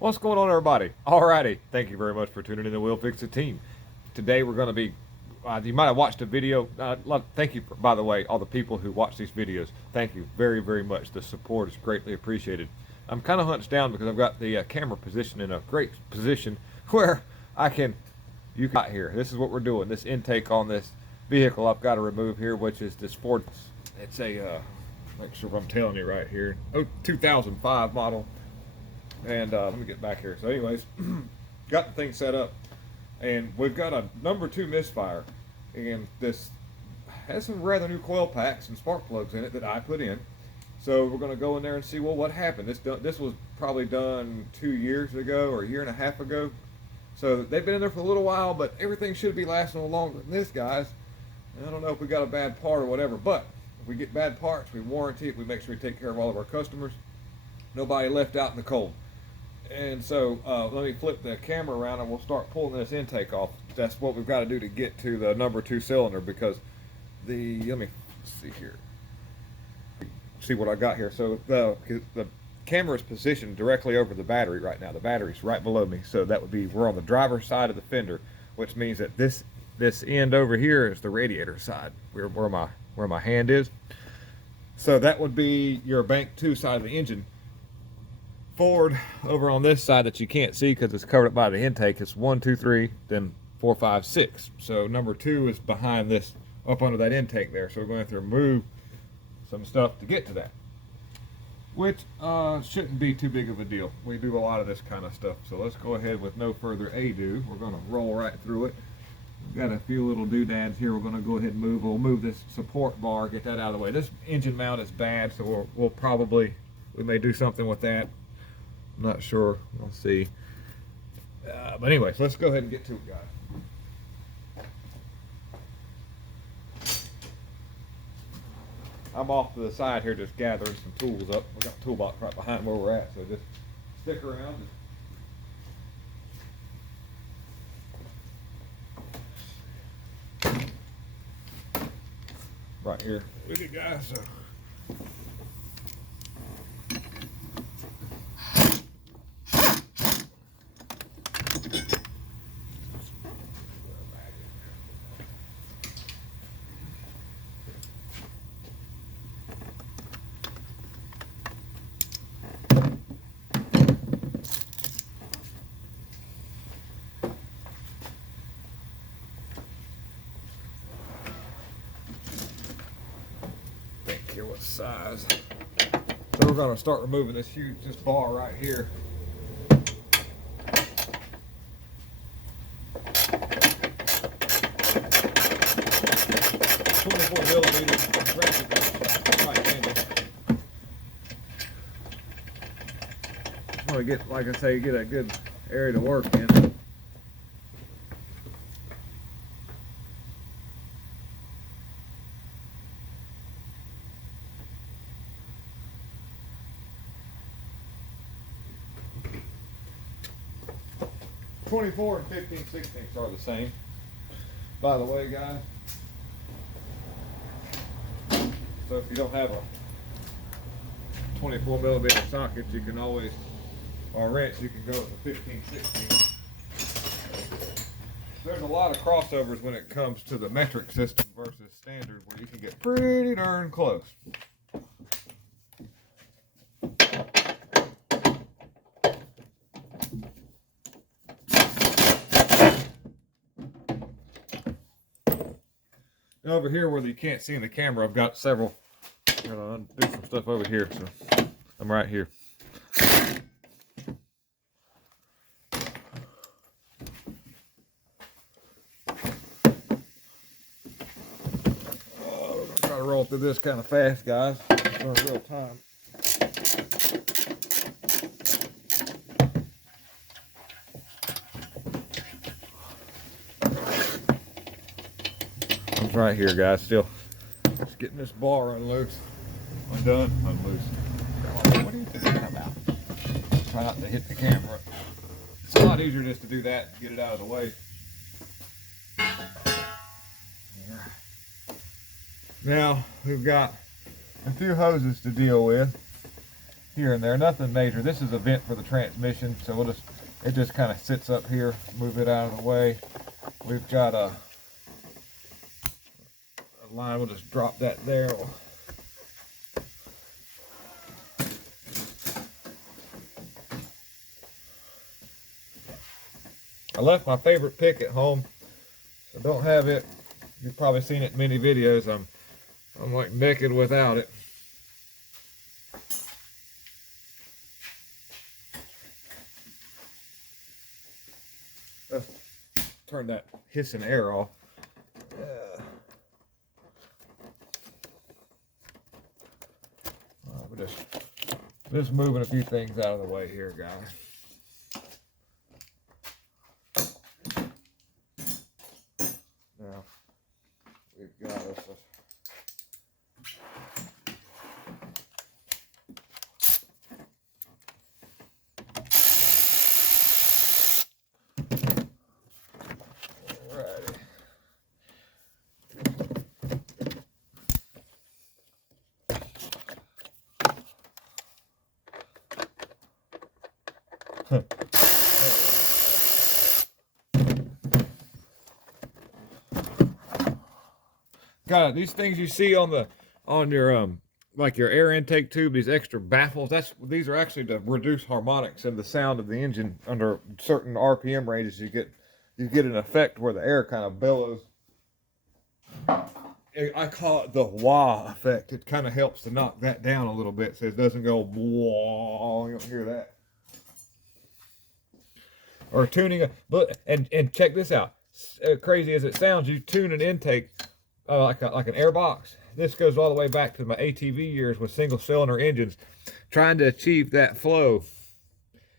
What's going on, everybody? Alrighty, thank you very much for tuning in to Will Fix It Team. Today we're going to be, you might have watched a video. Thank you, by the way, all the people who watch these videos. Thank you very, very much. The support is greatly appreciated. I'm kind of hunched down because I've got the camera positioned in a great position where you can here. This is what we're doing. This intake on this vehicle I've got to remove here, which is this Ford. It's a, make sure I'm telling you right here. 2005 model. And let me get back here. So anyways, got the thing set up, and we've got a #2 misfire, and this has some rather new coil packs and spark plugs in it that I put in. So we're going to go in there and see, well, what happened. This was probably done 2 years ago or a year and a half ago. So they've been in there for a little while, but everything should be lasting a little longer than this, guys. And I don't know if we got a bad part or whatever, but if we get bad parts, we warranty it. We make sure we take care of all of our customers. Nobody left out in the cold. And so let me flip the camera around and we'll start pulling this intake off. That's what we've got to do to get to the #2 cylinder, because let me see here. See what I got here. So the camera is positioned directly over the battery right now. The battery's right below me. So that would be, we're on the driver's side of the fender, which means that this end over here is the radiator side, where my hand is. So that would be your bank 2 side of the engine. Forward over on this side that you can't see because it's covered up by the intake, it's 1, 2, 3, then 4, 5, 6. So #2 is behind this, up under that intake there. So we're going to have to remove some stuff to get to that, which shouldn't be too big of a deal. We do a lot of this kind of stuff. So let's go ahead with no further ado. We're going to roll right through it. We've got a few little doodads here we're going to go ahead and move. We'll move this support bar, get that out of the way. This engine mount is bad, so we may do something with that. I'm not sure. We'll see. But anyways, let's go ahead and get to it, guys. I'm off to the side here just gathering some tools up. We got a toolbox right behind where we're at, so just stick around. Right here with you guys. So. Here what size. So we're going to start removing this bar right here. 24 millimeters. Right-handed. Just want to get, like I say, get a good area to work in. .24 and 15/16 are the same, by the way, guys. So if you don't have a 24 millimeter socket, you can always, or wrench, you can go with a 15/16. There's a lot of crossovers when it comes to the metric system versus standard, where you can get pretty darn close. Over here where you can't see in the camera, I've got several. I'll do some stuff over here, so I'm right here. We're gonna try to roll through this kind of fast, guys, in real time. Right here, guys, still just getting this bar unloose. Undone, unloose. What are you thinking about? Try not to hit the camera. It's a lot easier just to do that and get it out of the way. Now we've got a few hoses to deal with. here and there, nothing major. This is a vent for the transmission, so it just kind of sits up here. Move it out of the way. We've got a line. We'll just drop that there. I left my favorite pick at home, so don't have it. You've probably seen it in many videos. I'm like naked without it. Let's turn that hissing air off. We're just moving a few things out of the way here, guys. Now we've got us got these things you see on your like your air intake tube, these extra baffles. These are actually to reduce harmonics and the sound of the engine under certain RPM ranges. You get an effect where the air kind of bellows. I call it the wah effect. It kind of helps to knock that down a little bit so it doesn't go wah. You don't hear that. Or tuning and check this out. Crazy as it sounds, you tune an intake like an air box. This goes all the way back to my ATV years with single cylinder engines, trying to achieve that flow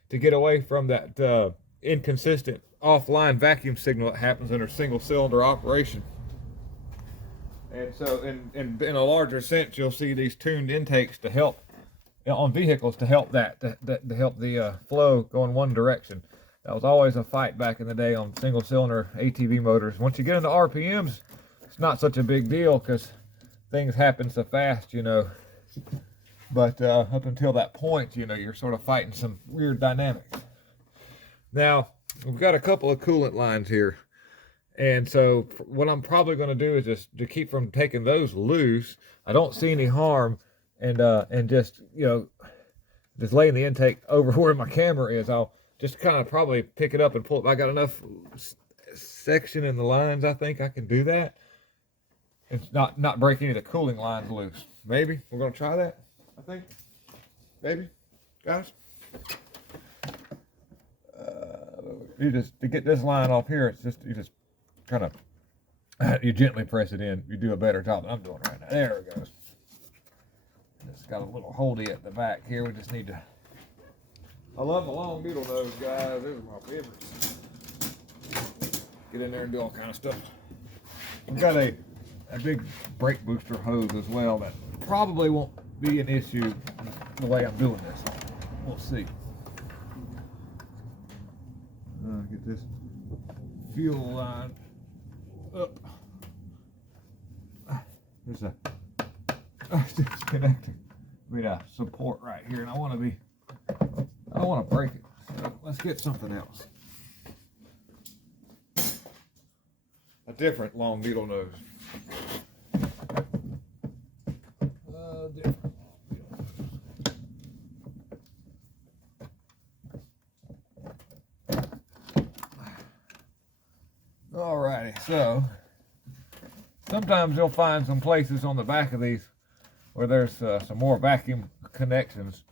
to get away from that inconsistent offline vacuum signal that happens under single cylinder operation. And so in a larger sense, you'll see these tuned intakes to help on vehicles to help to help the flow go in one direction. That was always a fight back in the day on single cylinder ATV motors. Once you get into RPMs, it's not such a big deal because things happen so fast, you know. But up until that point, you know, you're sort of fighting some weird dynamics. Now, we've got a couple of coolant lines here. And so what I'm probably going to do is just to keep from taking those loose. I don't see any harm, and just, you know, just laying the intake over where my camera is. I'll just kind of probably pick it up and pull it. I got enough section in the lines. I think I can do that. It's not break any of the cooling lines loose. Maybe we're going to try that. I think maybe, guys. You just to get this line off here. It's just you just kind of you gently press it in. You do a better job than I'm doing right now. There it goes. It's got a little holdy at the back here. We just need to. I love the long needle nose, guys. These are my favorites. Get in there and do all kind of stuff. We've got a big brake booster hose as well that probably won't be an issue the way I'm doing this. We'll see. Get this fuel line up. There's a disconnecting. I mean, a support right here, and I don't want to break it. So let's get something else. A different long needle nose. Different. Alrighty, so sometimes you'll find some places on the back of these where there's some more vacuum connections.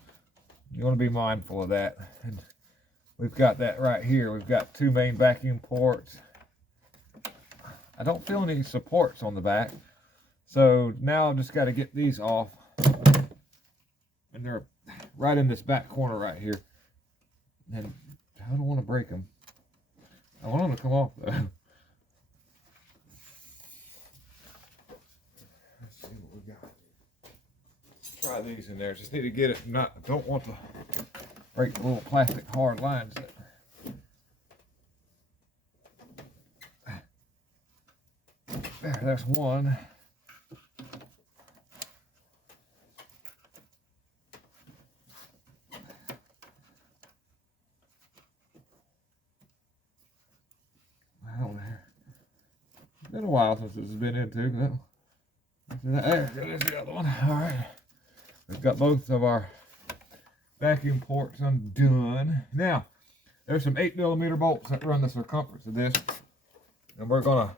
You want to be mindful of that. And we've got that right here. We've got two main vacuum ports. I don't feel any supports on the back. So now I've just got to get these off. And they're right in this back corner right here. And I don't want to break them. I want them to come off though. Let's see what we got. Try these in there. Just need to get it. Don't want to break the little plastic hard lines. There's one. been a while since this has been into. There's the other one. All right. We've got both of our vacuum ports undone. Now, there's some 8mm bolts that run the circumference of this. And we're going to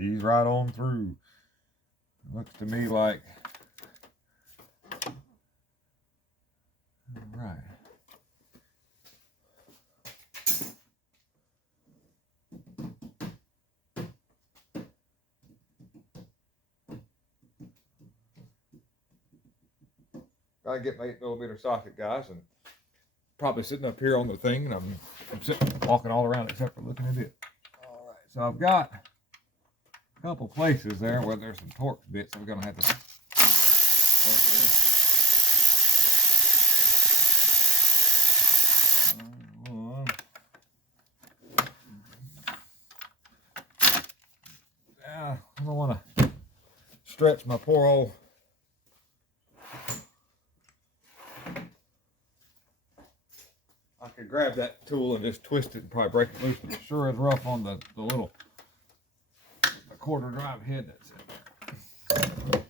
ease right on through. It looks to me like, all right. Gotta get my 8mm socket, guys, and probably sitting up here on the thing, and I'm sitting walking all around except for looking at it. All right, so I've got a couple places there where there's some torque bits I'm gonna have to I don't want to stretch my poor old I could grab that tool and just twist it and probably break it loose, but it sure is rough on the little quarter drive head that's in there.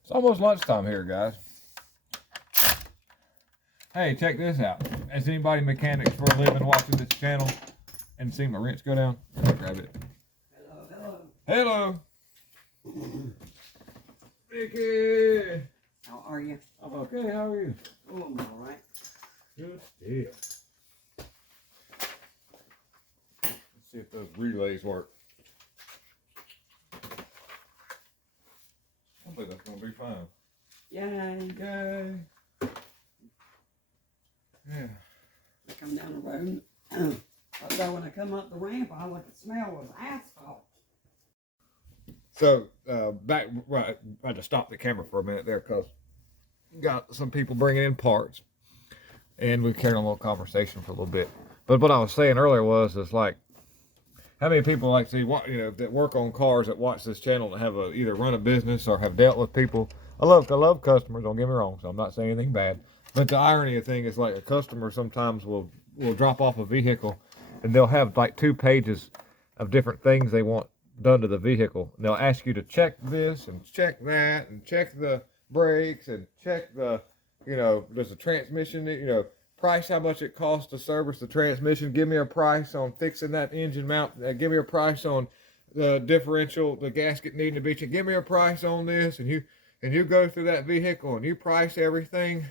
It's almost lunchtime here, guys. Hey, check this out. Has anybody mechanics for a living watching this channel and seen my wrench go down? Grab it. Hello, hello. Hello. Vicky. How are you? I'm okay. How are you? Oh, I'm all right. Good deal. Let's see if those relays work. I think that's going to be fine. Yay. Yay. Yeah. I come down the road. Although when I come up the ramp, all I could smell was asphalt. So, back, right, I had to stop the camera for a minute there because got some people bringing in parts and we carried on a little conversation for a little bit. But what I was saying earlier was, like, how many people like see what that work on cars that watch this channel and have either run a business or have dealt with people. I love customers, don't get me wrong, so I'm not saying anything bad. But the irony of the thing is, like, a customer sometimes will drop off a vehicle and they'll have like 2 pages of different things they want done to the vehicle. And they'll ask you to check this and check that and check the brakes and check the, does the transmission, price how much it costs to service the transmission. Give me a price on fixing that engine mount. Give me a price on the differential, the gasket needing to be checked. Give me a price on this, and you go through that vehicle and you price everything,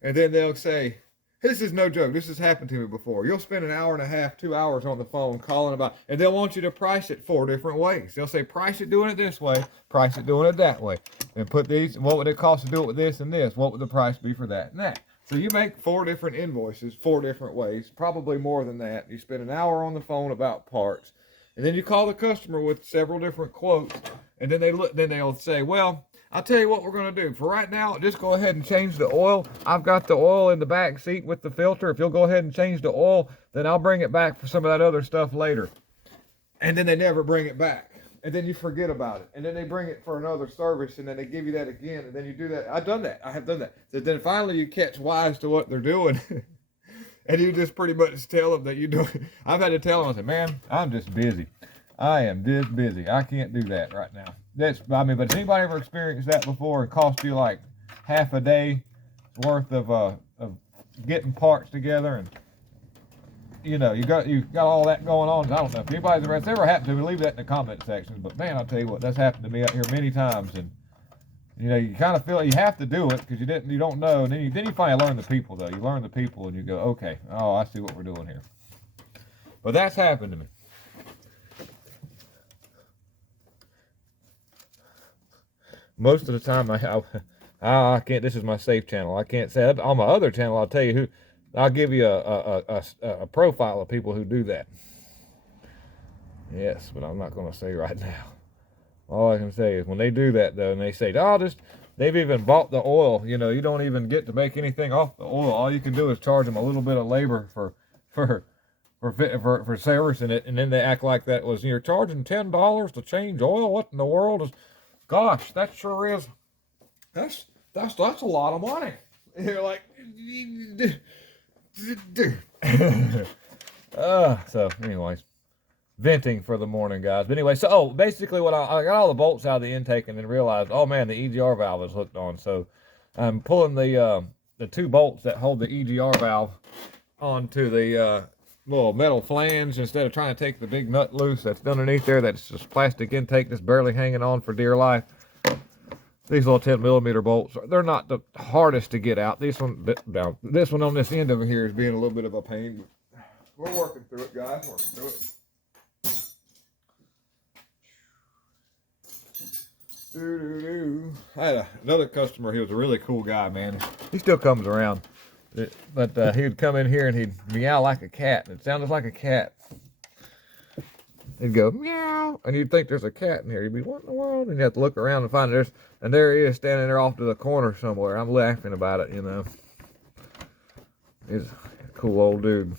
and then they'll say, this is no joke. This has happened to me before. You'll spend an hour and a half, 2 hours on the phone calling about, and they'll want you to price it 4 different ways. They'll say, price it doing it this way, price it doing it that way, and put these. What would it cost to do it with this and this? What would the price be for that and that? So you make 4 different invoices, 4 different ways, probably more than that. You spend an hour on the phone about parts, and then you call the customer with several different quotes, and then they'll say, well, I'll tell you what we're going to do. For right now, just go ahead and change the oil. I've got the oil in the back seat with the filter. If you'll go ahead and change the oil, then I'll bring it back for some of that other stuff later. And then they never bring it back. And then you forget about it. And then they bring it for another service, and then they give you that again, and then you do that. I've done that. I have done that. So then finally you catch wise to what they're doing. And you just pretty much tell them that you do it. I've had to tell them, I said, man, I'm just busy. I am just busy. I can't do that right now. But has anybody ever experienced that before? It cost you like half a day worth of getting parts together, and you got all that going on. I don't know if it's ever happened to me. Leave that in the comment section. But man, I'll tell you what, that's happened to me out here many times, and you kind of feel like you have to do it because you don't know, and then you finally learn the people though. You learn the people, and you go, okay, oh, I see what we're doing here. But that's happened to me. Most of the time, I can't. This is my safe channel. I can't say that. On my other channel, I'll tell you who. I'll give you a profile of people who do that. Yes, but I'm not going to say right now. All I can say is when they do that, though, and they say, "Oh, just," they've even bought the oil. You know, you don't even get to make anything off the oil. All you can do is charge them a little bit of labor for servicing it, and then they act like that was, you're charging $10 to change oil. What in the world is? Gosh, that sure is. That's a lot of money. You're like, so anyways, venting for the morning, guys. But anyway, so basically what I got all the bolts out of the intake and then realized, oh man, the EGR valve is hooked on. So I'm pulling the 2 bolts that hold the EGR valve onto the little metal flange instead of trying to take the big nut loose that's underneath there. That's just plastic intake that's barely hanging on for dear life. These little 10mm bolts, they're not the hardest to get out. This one on this end over here is being a little bit of a pain. We're working through it, guys. Working through it. I had another customer. He was a really cool guy, man. He still comes around. But he would come in here and he'd meow like a cat. It sounded like a cat. He'd go meow, and you'd think there's a cat in here. You'd be, what in the world? And you have to look around and find it. And there he is standing there off to the corner somewhere. I'm laughing about it, you know. He's a cool old dude.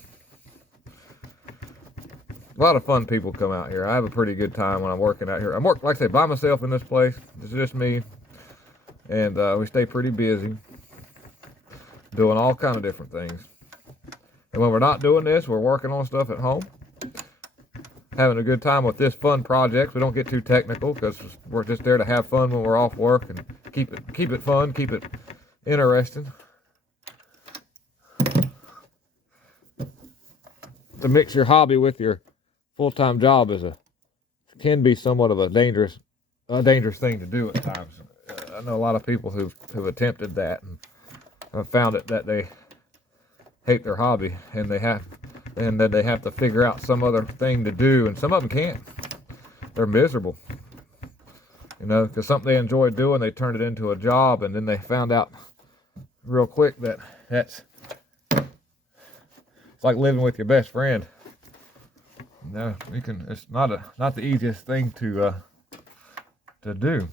A lot of fun people come out here. I have a pretty good time when I'm working out here. I'm working, like I say, by myself in this place. It's just me. And we stay pretty busy, doing all kind of different things. And when we're not doing this, we're working on stuff at home, having a good time with this fun project. We don't get too technical because we're just there to have fun when we're off work and keep it fun, keep it interesting. To mix your hobby with your full-time job can be somewhat of a dangerous thing to do at times. I know a lot of people who've attempted that and have found that they hate their hobby and then they have to figure out some other thing to do, and some of them can't. They're miserable, you know, because something they enjoy doing, they turned it into a job, and then they found out real quick that it's like living with your best friend. No, it's not the easiest thing to do.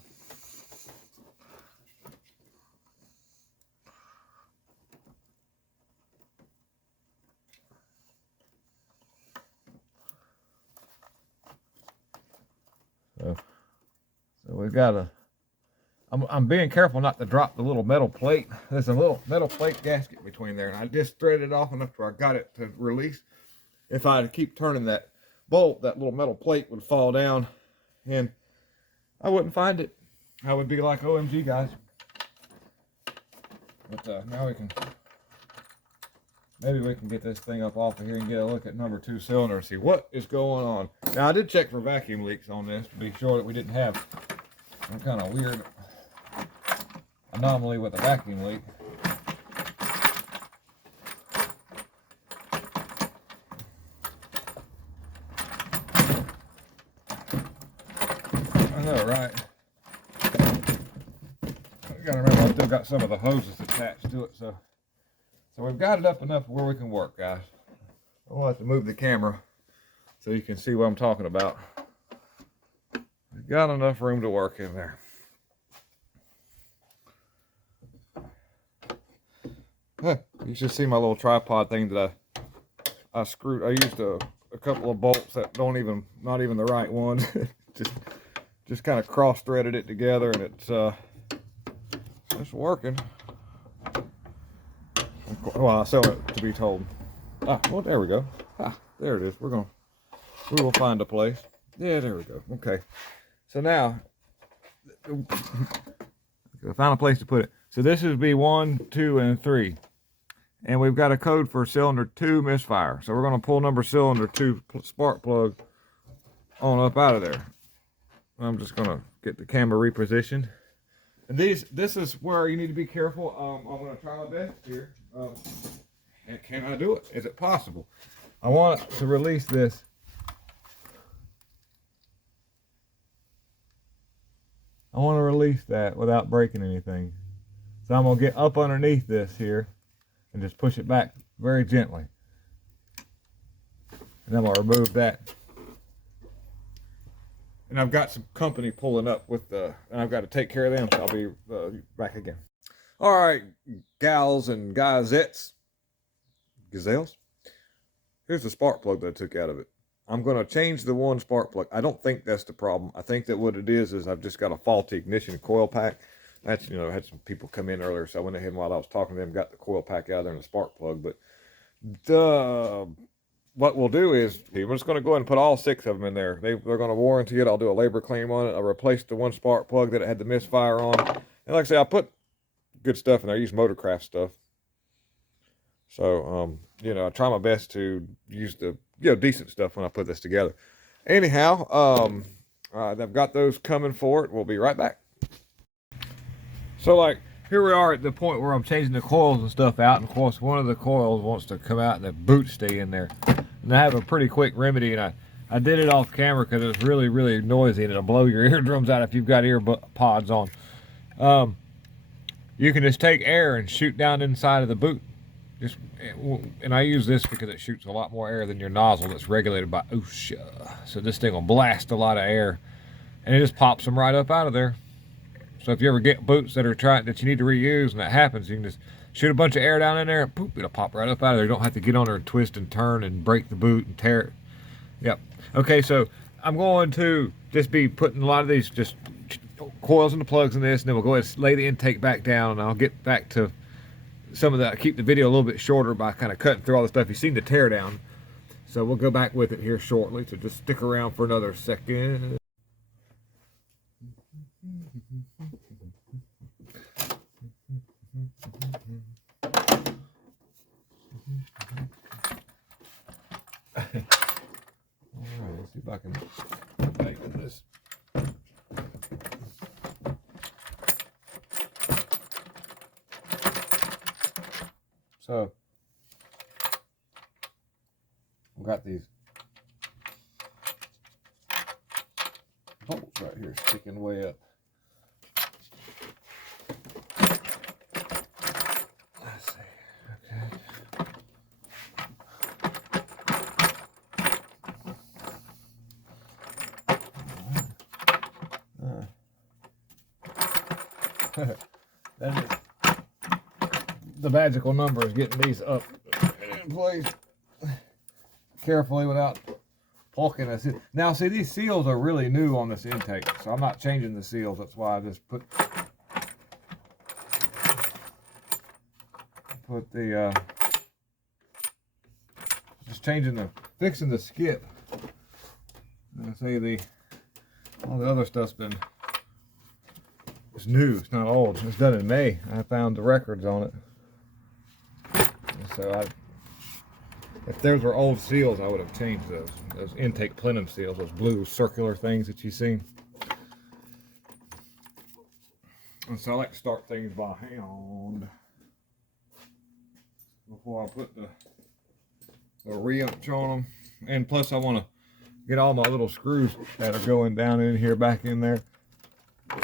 So we've got I'm being careful not to drop the little metal plate. There's a little metal plate gasket between there, and I just threaded it off enough where I got it to release. If I keep turning that bolt, that little metal plate would fall down, and I wouldn't find it. I would be like, OMG, guys. But now maybe we can get this thing up off of here and get a look at number 2 cylinder and see what is going on. Now, I did check for vacuum leaks on this to be sure that we didn't have some kind of weird anomaly with a vacuum leak. I know, right? You gotta remember, I still got some of the hoses attached to it, so we've got it up enough where we can work, guys. I'll have to move the camera so you can see what I'm talking about. We've got enough room to work in there. You should see my little tripod thing that I screwed. I used a couple of bolts that not even the right ones. just kind of cross-threaded it together, and it's working. Well, I sell it to be told. Well, there we go. There it is. We will find a place. Yeah, there we go. Okay. So now, I found a place to put it. So this would be 1, 2, and 3. And we've got a code for cylinder 2 misfire. So we're going to pull number cylinder 2 spark plug on up out of there. I'm just going to get the camera repositioned. And this is where you need to be careful. I'm going to try my best here. Can I do it? Is it possible? I want to release this. I want to release that without breaking anything. So I'm gonna get up underneath this here and just push it back very gently. And I'm gonna remove that. And I've got some company pulling up with the, and I've got to take care of them, so I'll be back again. All right, gals and guyettes, gazelles. Here's the spark plug that I took out of it. I'm going to change the one spark plug. I don't think that's the problem. I think that what it is I've just got a faulty ignition coil pack. That's, I had some people come in earlier, so I went ahead and while I was talking to them, got the coil pack out of there and the spark plug. But what we'll do is we're just going to go ahead and put all 6 of them in there. They're going to warranty it. I'll do a labor claim on it. I'll replace the one spark plug that it had the misfire on. And like I say, I put good stuff in there. I use Motorcraft stuff. So, I try my best to use the, decent stuff when I put this together. Anyhow, I've got those coming for it. We'll be right back. So, like, here we are at the point where I'm changing the coils and stuff out. And, of course, one of the coils wants to come out and the boot stay in there. And I have a pretty quick remedy. And I did it off camera because it was really, really noisy. And it'll blow your eardrums out if you've got ear pods on. You can just take air and shoot down inside of the boot. And I use this because it shoots a lot more air than your nozzle that's regulated by OSHA. So this thing will blast a lot of air. And it just pops them right up out of there. So if you ever get boots that you need to reuse and that happens, you can just shoot a bunch of air down in there and poop, it'll pop right up out of there. You don't have to get on there and twist and turn and break the boot and tear it. Yep. Okay, so I'm going to just be putting a lot of these just coils and the plugs in this, and then we'll go ahead and lay the intake back down, and I'll get back to some of that. Keep the video a little bit shorter by kind of cutting through all the stuff. You've seen the tear down. So we'll go back with it here shortly. So just stick around for another second. Alright, let's see if I can make this. So I've got these bolts right here sticking way up. Let's see. Okay. Then the magical number is getting these up in place carefully without poking us in. Now, see, these seals are really new on this intake, so I'm not changing the seals. That's why I just put the just fixing the skip. I say all the other stuff's been. It's new, it's not old. It's done in May. I found the records on it. So if those were old seals, I would have changed those. Those intake plenum seals, those blue circular things that you've seen. And so I like to start things by hand before I put the wrench on them. And plus I want to get all my little screws that are going down in here back in there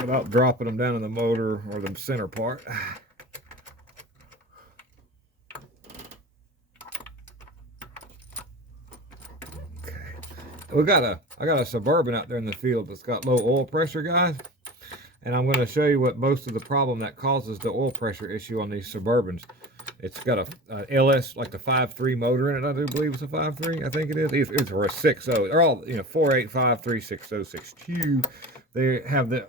without dropping them down in the motor or the center part. Okay. I got a Suburban out there in the field that's got low oil pressure, guys. And I'm going to show you what most of the problem that causes the oil pressure issue on these Suburbans. It's got a LS, like the 5.3 motor in it. I do believe it's a 5.3. I think it is. It's or a 6.0. They're all 4.8, 5.3, 6.0, 6.2. They have the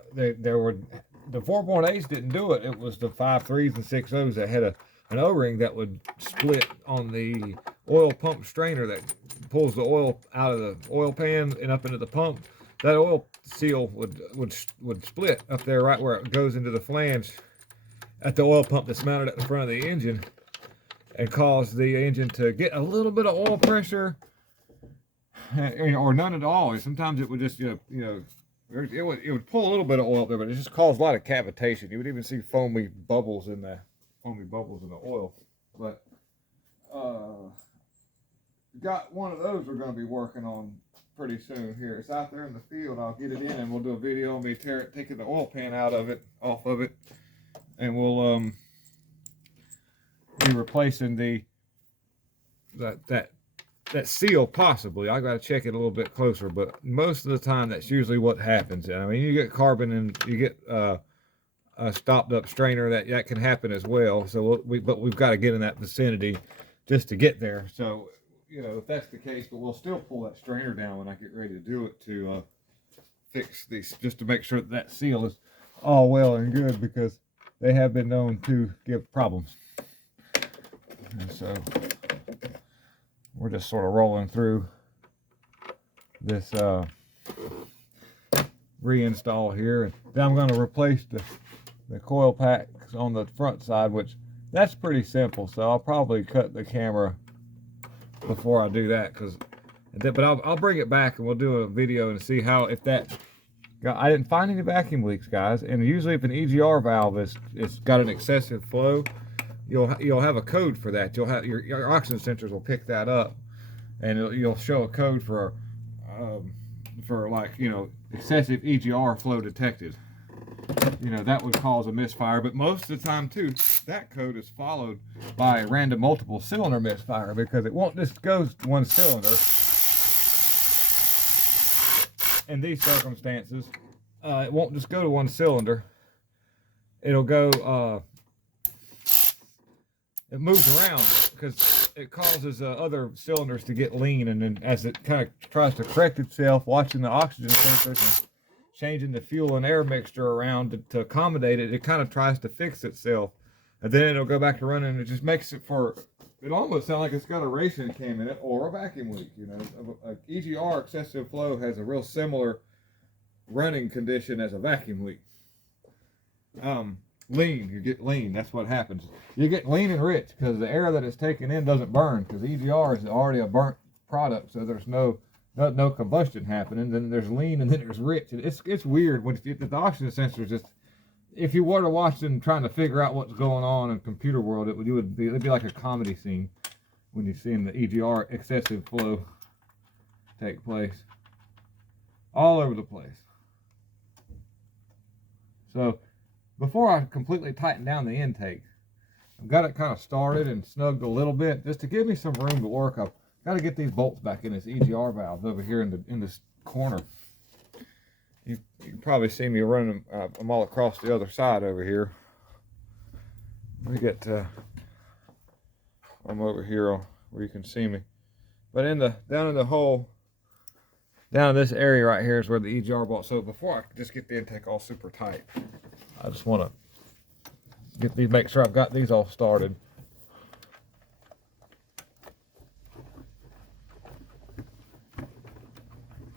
4.8s didn't do it. It was the 5.3s and 6.0s that had an O-ring that would split on the oil pump strainer that pulls the oil out of the oil pan and up into the pump. That oil seal would split up there right where it goes into the flange at the oil pump that's mounted at the front of the engine, and cause the engine to get a little bit of oil pressure or none at all. Sometimes it would just it would pull a little bit of oil there, but it just caused a lot of cavitation. You would even see foamy bubbles in the oil. But got one of those we're going to be working on pretty soon here. It's out there in the field. I'll get it in and we'll do a video of me taking the oil pan off of it, and we'll be replacing that seal possibly. I got to check it a little bit closer, but most of the time that's usually what happens. I mean, you get carbon and you get a stopped up strainer, that can happen as well. So but we've got to get in that vicinity just to get there. So you know, if that's the case, but we'll still pull that strainer down when I get ready to do it to fix these, just to make sure that seal is all well and good, because they have been known to give problems. And so we're just sort of rolling through this reinstall here. And then I'm going to replace the coil packs on the front side, which that's pretty simple. So I'll probably cut the camera before I do that, but I'll bring it back and we'll do a video and see how, if that. I didn't find any vacuum leaks, guys. And usually, if an EGR valve it's got an excessive flow, you'll have a code for that. You'll have your oxygen sensors will pick that up, and you'll show a code for like, you know, excessive EGR flow detected. You know, that would cause a misfire, but most of the time too, that code is followed by a random multiple cylinder misfire, because it won't just go one cylinder. In these circumstances, it won't just go to one cylinder. It'll go, it moves around because it causes other cylinders to get lean, and then as it kind of tries to correct itself, watching the oxygen sensors and changing the fuel and air mixture around to accommodate it, it kind of tries to fix itself, and then it'll go back to running, and it just makes it it almost sounds like it's got a racing cam in it or a vacuum leak. You know, a EGR excessive flow has a real similar running condition as a vacuum leak. Lean, you get lean. That's what happens. You get lean and rich because the air that it's taking in doesn't burn, because EGR is already a burnt product, so there's no combustion happening. Then there's lean, and then there's rich. It's weird when the oxygen sensor just. If you were to watch them trying to figure out what's going on in computer world, it'd be like a comedy scene when you're seeing the EGR excessive flow take place all over the place. So before I completely tighten down the intake, I've got it kind of started and snugged a little bit just to give me some room to work. I've got to get these bolts back in this EGR valve over here in this corner. You can probably see me running them all across the other side over here. We get I'm over here where you can see me, but down in the hole, down in this area right here is where the EGR bolt. So before I just get the intake all super tight, I just want to make sure I've got these all started.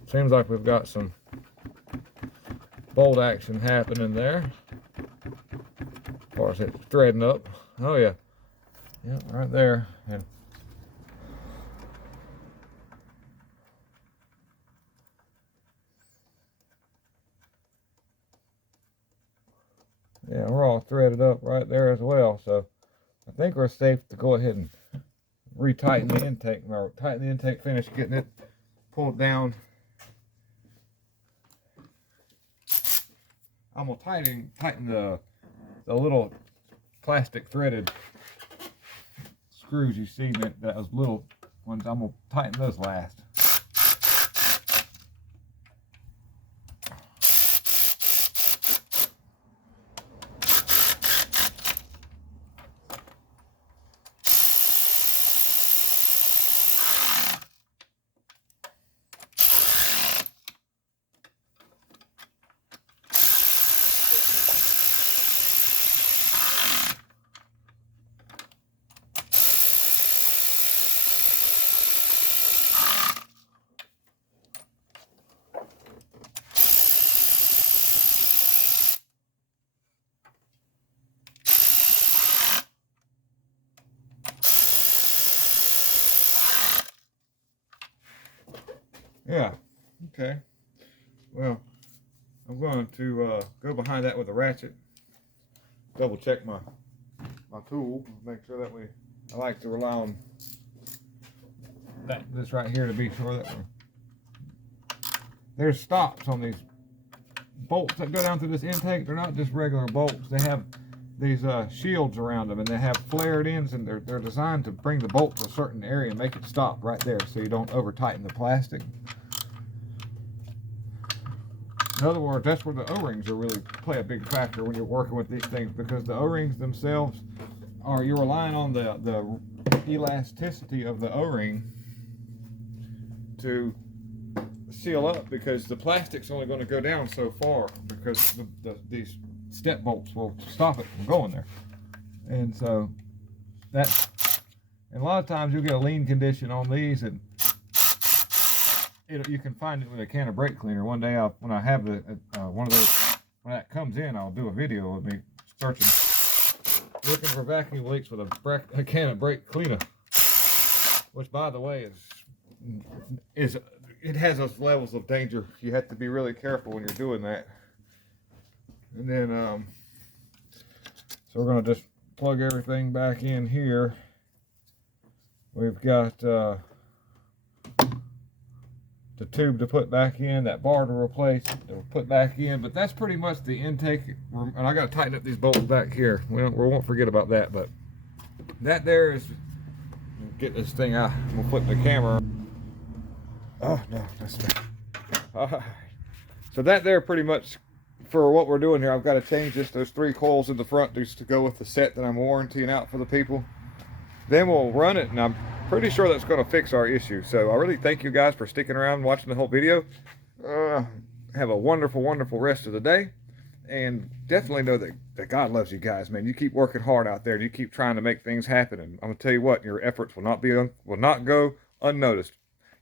Seems like we've got some bolt action happening there as far as it's threading up. Oh yeah, right there. And yeah, we're all threaded up right there as well, so I think we're safe to go ahead and retighten the intake, or tighten the intake, finish getting it pulled down. I'm gonna tighten the little plastic threaded screws you see, those little ones. I'm gonna tighten those last. Yeah, okay. Well, I'm going to go behind that with a ratchet, double check my tool, make sure that I like to rely on this right here to be sure that there's stops on these bolts that go down through this intake. They're not just regular bolts. They have shields around them, and they have flared ends, and they're designed to bring the bolt to a certain area and make it stop right there, so you don't over tighten the plastic. In other words, that's where the O-rings are really play a big factor when you're working with these things, because the O-rings themselves you're relying on the elasticity of the O-ring to seal up, because the plastic's only going to go down so far, because these step bolts will stop it from going there. And so and a lot of times you'll get a lean condition on these, and you can find it with a can of brake cleaner. One day when I have one of those, when that comes in, I'll do a video of me looking for vacuum leaks with a can of brake cleaner, which, by the way, it has those levels of danger. You have to be really careful when you're doing that. And then so we're going to just plug everything back in here. We've got the tube to put back in, that bar to replace, to put back in, but that's pretty much the intake. And I got to tighten up these bolts back here. We won't forget about that, but that there is, get this thing out. We'll put the camera. Oh no, that's not. All right. So that there pretty much for what we're doing here. I've got to change those 3 coils in the front just to go with the set that I'm warrantying out for the people. Then we'll run it, and I'm pretty sure that's going to fix our issue. So I really thank you guys for sticking around and watching the whole video. Have a wonderful, wonderful rest of the day, and definitely know that God loves you guys, man. You keep working hard out there, and you keep trying to make things happen. And I'm gonna tell you what, your efforts will not go unnoticed.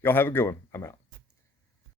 Y'all have a good one. I'm out.